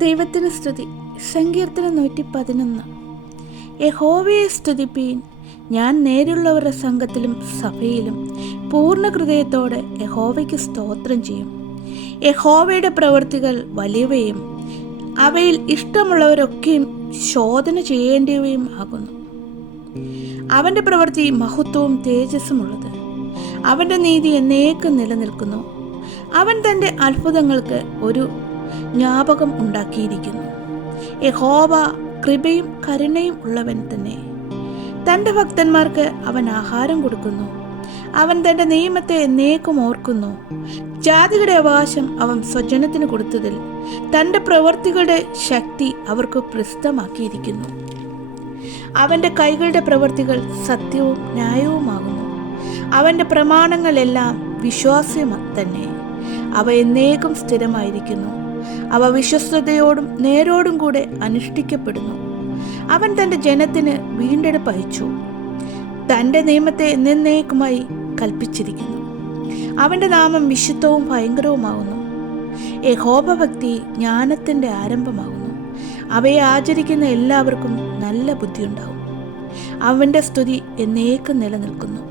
ദൈവത്തിന് സ്തുതി. സങ്കീർത്തനം 111. യഹോവയെ സ്തുതിപ്പീൻ, ഞാൻ നേരുള്ളവരുടെ സംഘത്തിലും സഭയിലും പൂർണ്ണ ഹൃദയത്തോടെ യഹോവയ്ക്ക് സ്തോത്രം ചെയ്യും. യഹോവയുടെ പ്രവൃത്തികൾ വലിയവയും അവയിൽ ഇഷ്ടമുള്ളവരൊക്കെയും ശോധന ചെയ്യേണ്ടിയവയും ആകുന്നു. അവൻ്റെ പ്രവൃത്തി മഹത്വവും തേജസ്സുമുള്ളത്. അവൻ്റെ നീതി എന്നേക്കും നിലനിൽക്കുന്നു. അവൻ തൻ്റെ അത്ഭുതങ്ങൾക്ക് ഒരു ജ്ഞാപകം ഉണ്ടാക്കിയിരിക്കുന്നു. യഹോവ കൃപയും കരുണയും ഉള്ളവൻ തന്നെ. തൻ്റെ ഭക്തന്മാർക്ക് അവൻ ആഹാരം കൊടുക്കുന്നു. അവൻ തൻ്റെ നിയമത്തെ എന്നേക്കും ഓർക്കുന്നു. ജാതികളുടെ അവകാശം അവൻ സ്വജനത്തിന് കൊടുത്തതിൽ തൻ്റെ പ്രവൃത്തികളുടെ ശക്തി അവർക്ക് പ്രസിദ്ധമാക്കിയിരിക്കുന്നു. അവൻ്റെ കൈകളുടെ പ്രവൃത്തികൾ സത്യവും ന്യായവുമാകുന്നു. അവൻ്റെ പ്രമാണങ്ങളെല്ലാം വിശ്വാസ്യം തന്നെ. അവ എന്നേക്കും സ്ഥിരമായിരിക്കുന്നു. അവ വിശ്വസ്തയോടും നേരോടും കൂടെ അനുഷ്ഠിക്കപ്പെടുന്നു. അവൻ തൻ്റെ ജനത്തിന് വീണ്ടെടുപ്പ് അയച്ചു. തൻ്റെ നിയമത്തെ എന്നേക്കുമായി കൽപ്പിച്ചിരിക്കുന്നു. അവൻ്റെ നാമം വിശുദ്ധവും ഭയങ്കരവുമാകുന്നു. യഹോവഭക്തി ജ്ഞാനത്തിൻ്റെ ആരംഭമാകുന്നു. അവയെ ആചരിക്കുന്ന എല്ലാവർക്കും നല്ല ബുദ്ധിയുണ്ടാകും. അവൻ്റെ സ്തുതി എന്നേക്കും നിലനിൽക്കുന്നു.